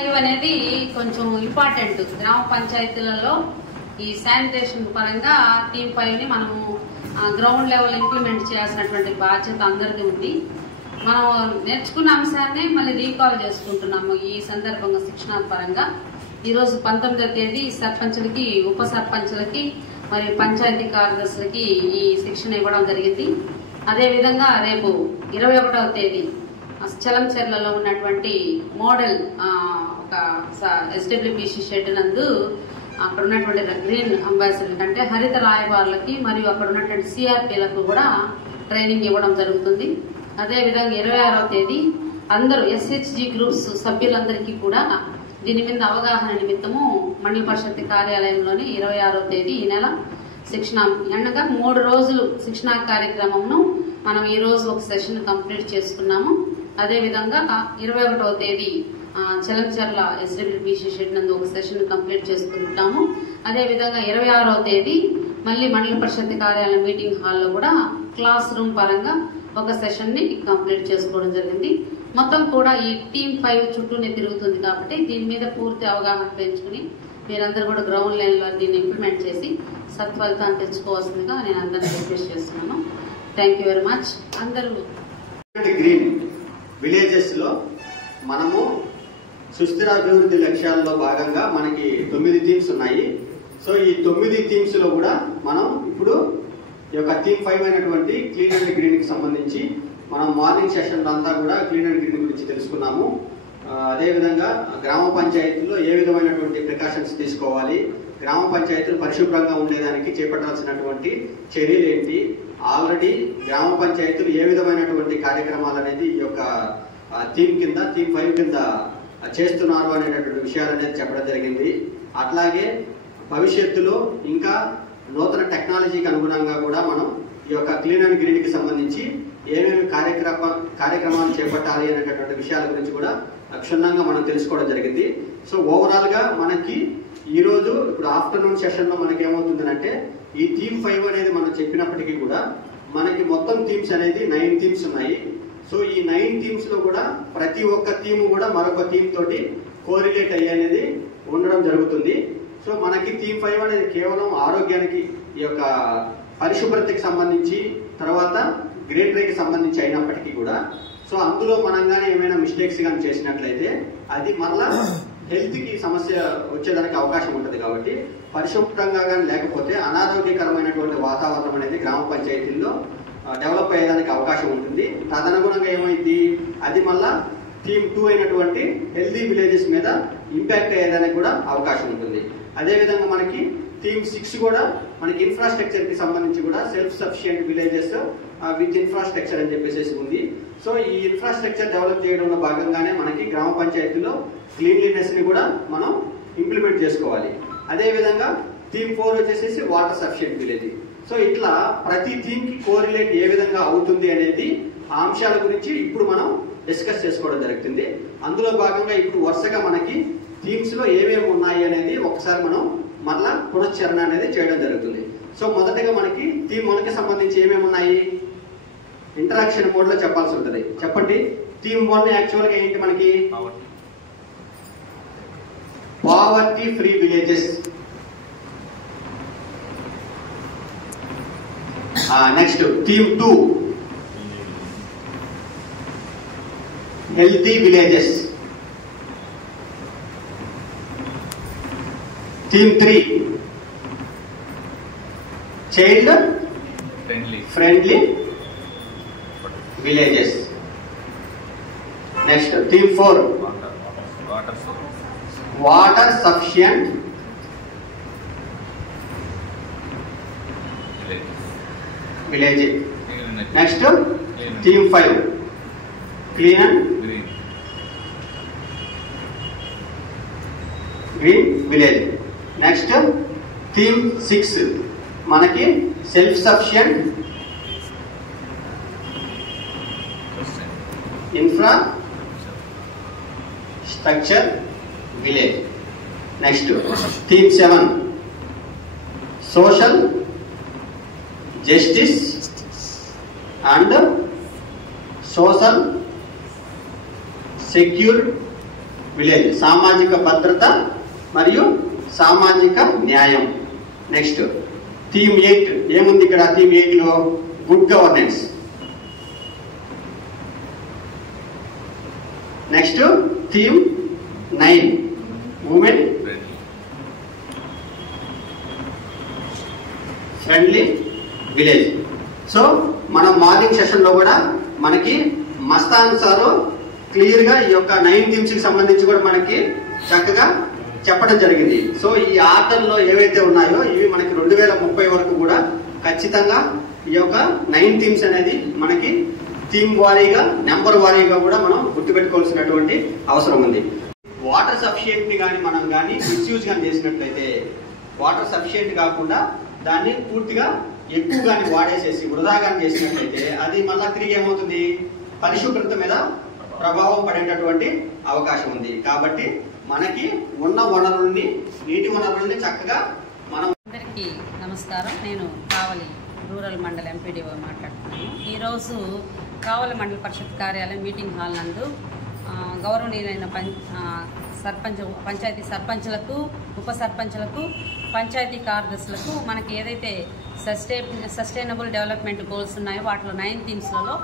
అనేది కొంచెం ఇంపార్టెంట్. గ్రామ పంచాయతీలలో ఈ శానిటేషన్ పరంగా టీమ్ 5 ని మనము గ్రౌండ్ లెవెల్ ఇంప్లిమెంట్ చేయాల్సినటువంటి బాధ్యత అందరికీ ఉంది. మనం నేర్చుకున్న అంశాన్ని మళ్ళీ రీకాల్ చేసుకుంటున్నాము. ఈ సందర్భంగా శిక్షణ పరంగా ఈరోజు 19వ తేదీ సర్పంచులకి, ఉప సర్పంచులకి, మరి పంచాయతీ కార్యదర్శులకి ఈ శిక్షణ ఇవ్వడం జరిగింది. అదేవిధంగా రేపు 21వ తేదీ చలంచెర్లలో ఉన్నటువంటి మోడల్ ఒక ఎస్డబ్ల్యూపీసీ షెడ్ నందు అక్కడ ఉన్నటువంటి గ్రీన్ అంబాసిడర్ అంటే హరిత రాయబారులకి మరియు అక్కడ ఉన్నటువంటి సిఆర్పీలకు కూడా ట్రైనింగ్ ఇవ్వడం జరుగుతుంది. అదేవిధంగా 26వ తేదీ అందరూ ఎస్హెచ్జి గ్రూప్స్ సభ్యులందరికీ కూడా దీని మీద అవగాహన నిమిత్తము మండల పరిషత్ కార్యాలయంలోని 26వ తేదీ ఈ నెల శిక్షణ అనగా 3 రోజులు శిక్షణా కార్యక్రమంను మనం ఈ రోజు ఒక సెషన్ కంప్లీట్ చేసుకున్నాము. అదేవిధంగా 21వ తేదీ చలంచెర్ల ఎస్డబ్ల్యూపీసీ షెడ్ నందు ఒక సెషన్ కంప్లీట్ చేసుకుంటాము. అదేవిధంగా 26వ తేదీ మళ్ళీ మండల పరిషత్ కార్యాలయం మీటింగ్ హాల్లో కూడా క్లాస్ రూమ్ పరంగా ఒక సెషన్ ని కంప్లీట్ చేసుకోవడం జరిగింది. మొత్తం కూడా ఈ టీమ్ 5 చుట్టూనే తిరుగుతుంది కాబట్టి దీని మీద పూర్తి అవగాహన పెంచుకుని మీరందరూ కూడా గ్రౌండ్ లైన్ లో దీన్ని ఇంప్లిమెంట్ చేసి సత్ఫలితాన్ని తెచ్చుకోవాల్సిందిగా నేను అందరినీ రిక్వెస్ట్ చేస్తున్నాను. Thank you very much. అందరూ గ్రీన్ విలేజెస్ లో మనము సుస్థిరాభివృద్ధి లక్ష్యాల్లో భాగంగా మనకి 9 థీమ్స్ ఉన్నాయి. సో ఈ 9 థీమ్స్ లో కూడా మనం ఇప్పుడు ఈ యొక్క థీమ్ 5 అయినటువంటి క్లీన్ అండ్ గ్రీన్ కి సంబంధించి మనం మార్నింగ్ సెషన్ అంతా కూడా క్లీన్ అండ్ గ్రీన్ గురించి తెలుసుకున్నాము. అదేవిధంగా గ్రామ పంచాయతీల్లో ఏ విధమైనటువంటి ప్రికాషన్స్ తీసుకోవాలి, గ్రామ పంచాయతీలు పరిశుభ్రంగా ఉండేదానికి చేపట్టాల్సినటువంటి చర్యలు ఏంటి, ఆల్రెడీ గ్రామ పంచాయతీలు ఏ విధమైనటువంటి కార్యక్రమాలు అనేది ఈ యొక్క థీమ్ 5 కింద చేస్తున్నారు అనేటటువంటి విషయాలు అనేది చెప్పడం జరిగింది. అట్లాగే భవిష్యత్తులో ఇంకా నూతన టెక్నాలజీకి అనుగుణంగా కూడా మనం ఈ యొక్క క్లీన్ అండ్ గ్రీన్ కి సంబంధించి ఏమేమి కార్యక్రమాలు చేపట్టాలి అనేటటువంటి విషయాల గురించి కూడా క్షుణ్ణంగా మనం తెలుసుకోవడం జరిగింది. సో ఓవరాల్ గా మనకి ఈ రోజు ఇప్పుడు ఆఫ్టర్నూన్ సెషన్ లో మనకి ఏమవుతుందంటే ఈ థీమ్ 5 అనేది మనం చెప్పినప్పటికీ కూడా మనకి మొత్తం థీమ్స్ అనేది 9 థీమ్స్ ఉన్నాయి. సో ఈ 9 థీమ్స్ లో కూడా ప్రతి ఒక్క థీమ్ కూడా మరొక థీమ్ తోటి కోరిలేట్ అయ్యేది ఉండడం జరుగుతుంది. సో మనకి థీమ్ 5 అనేది కేవలం ఆరోగ్యానికి, ఈ యొక్క పరిశుభ్రతకి సంబంధించి, తర్వాత గ్రీనరీకి సంబంధించి అయినప్పటికీ కూడా సో అందులో మనంగానే ఏమైనా మిస్టేక్స్ కానీ చేసినట్లయితే అది మరలా హెల్త్ కి సమస్య వచ్చేదానికి అవకాశం ఉంటుంది. కాబట్టి పరిశుభ్రంగా కానీ లేకపోతే అనారోగ్యకరమైనటువంటి వాతావరణం అనేది గ్రామ పంచాయతీల్లో డెవలప్ అయ్యేదానికి అవకాశం ఉంటుంది. తదనుగుణంగా ఏమైంది, అది మళ్ళా థీమ్ 2 అయినటువంటి హెల్దీ విలేజెస్ మీద ఇంపాక్ట్ అయ్యేదానికి కూడా అవకాశం ఉంటుంది. అదేవిధంగా మనకి థీమ్ 6 కూడా మనకి ఇన్ఫ్రాస్ట్రక్చర్ కి సంబంధించి కూడా self sufficient villages with infrastructure అని చెప్పేసి ఉంది. సో ఈ ఇన్ఫ్రాస్ట్రక్చర్ డెవలప్ చేయడంలో భాగంగానే మనకి గ్రామ పంచాయతీలో క్లీన్లీనెస్ ని కూడా మనం ఇంప్లిమెంట్ చేసుకోవాలి. అదేవిధంగా థీమ్ 4 వచ్చేసి వాటర్ సఫిషియెంట్ విలేజ్. సో ఇట్లా ప్రతి థీమ్ కి కోరిలేట్ ఏ విధంగా అవుతుంది అనేది ఆ అంశాల గురించి ఇప్పుడు మనం డిస్కస్ చేసుకోవడం జరుగుతుంది. అందులో భాగంగా ఇప్పుడు వరుసగా మనకి థీమ్స్ లో ఏమేమి ఉన్నాయి అనేది ఒకసారి మనం మరలా పునశ్చరణ అనేది చేయడం జరుగుతుంది. సో మొదటగా మనకి థీమ్ 1 కి సంబంధించి ఏమేమి ఉన్నాయి, ఇంటరాక్షన్ మోడ్ లో చెప్పాల్సి ఉంటుంది. చెప్పండి. థీమ్ 1 యాక్చువల్ గా ఏంటి మనకి? Poverty free villages. Next theme 2 healthy villages. Theme 3 child friendly villages. Next theme 4 water sufficient village. Next theme 5 clean and green village. Next theme 6 మనకి self sufficient infrastructure village. Next theme 7 social justice and social secure village, సామాజిక భద్రత మరియు సామాజిక న్యాయం. Next theme 8 ఏముంది ఇక్కడ? Theme 8 లో good governance. Next theme 9 women friendly village. So మనం మార్నింగ్ సెషన్ లో కూడా మనకి మస్తాన్ సారు క్లియర్ గా ఈ యొక్క 9 థీమ్స్ కి సంబంధించి కూడా మనకి చక్కగా చెప్పడం జరిగింది. సో ఈ ఆర్డర్లో ఏవైతే ఉన్నాయో ఇవి మనకి 2030 వరకు కూడా ఖచ్చితంగా ఈ యొక్క 9 థీమ్స్ అనేది మనకి థీమ్ వారీగా నెంబర్ వారీగా కూడా మనం గుర్తుపెట్టుకోవాల్సినటువంటి అవసరం ఉంది. వాటర్ సఫిషియెంట్ ని కానీ మనం కానీ మిస్యూజ్ కానీ చేసినట్లయితే, వాటర్ సఫిషియెంట్ కాకుండా దాన్ని పూర్తిగా ఎక్కువ కానీ వాడేసేసి వృధా కానీ చేసినట్లయితే అది మళ్ళా తిరిగి ఏమవుతుంది? పరిశుభ్రత మీద ప్రభావం పడేటటువంటి అవకాశం ఉంది. కాబట్టి మనకి ఉన్న వనరుల్ని, నీటి వనరుల్ని చక్కగా మనం. అందరికీ నమస్కారం. నేను కావలి రూరల్ మండల ఎంపీడీఓ మాట్లాడుతున్నాను. ఈరోజు కావలి మండల పరిషత్ కార్యాలయం మీటింగ్ హాల్ నందు గౌరవనీయులైన పంచాయతీ సర్పంచులకు, ఉప సర్పంచులకు, పంచాయతీ కార్యదర్శులకు మనకి ఏదైతే సస్టైనబుల్ డెవలప్మెంట్ గోల్స్ ఉన్నాయో వాటిలో 9 థీమ్స్లలో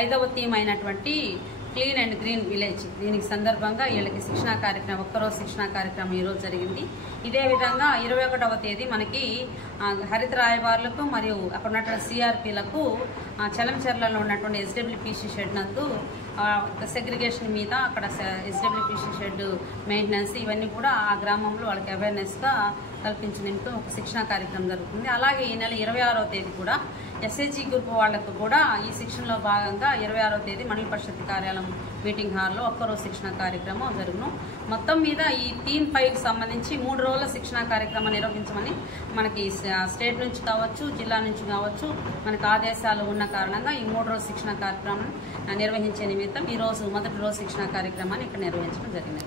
5వ థీమ్ అయినటువంటి క్లీన్ అండ్ గ్రీన్ విలేజ్, దీనికి సందర్భంగా వీళ్ళకి శిక్షణా కార్యక్రమం, ఒక్కరోజు శిక్షణా కార్యక్రమం ఈరోజు జరిగింది. ఇదే విధంగా 21వ తేదీ మనకి హరిత రాయబారులకు మరియు అక్కడ ఉన్నటువంటి సిఆర్పీలకు చలంచెర్లలో ఉన్నటువంటి ఎస్డబ్ల్యూపీసీ షెడ్ నందు సెగ్రిగేషన్ మీద అక్కడ ఎస్డబ్ల్యూపీసీ షెడ్ మెయింటెనెన్స్ ఇవన్నీ కూడా ఆ గ్రామంలో వాళ్ళకి అవేర్నెస్గా కల్పించిన నిమిత్తం ఒక శిక్షణా కార్యక్రమం జరుగుతుంది. అలాగే ఈ నెల 26వ తేదీ కూడా ఎస్హెచ్జి గ్రూప్ వాళ్లకు కూడా ఈ శిక్షణలో భాగంగా 26వ తేదీ మండల పరిషత్ కార్యాలయం మీటింగ్ హాల్లో ఒక్కరోజు శిక్షణ కార్యక్రమం జరుగును. మొత్తం మీద ఈ థీమ్ 5కి సంబంధించి 3 రోజుల శిక్షణ కార్యక్రమం నిర్వహించమని మనకి స్టేట్ నుంచి కావచ్చు, జిల్లా నుంచి కావచ్చు మనకు ఆదేశాలు ఉన్న కారణంగా ఈ 3 రోజుల శిక్షణ కార్యక్రమం నిర్వహించే నిమిత్తం ఈరోజు మొదటి రోజు శిక్షణ కార్యక్రమాన్ని ఇక్కడ నిర్వహించడం జరిగింది.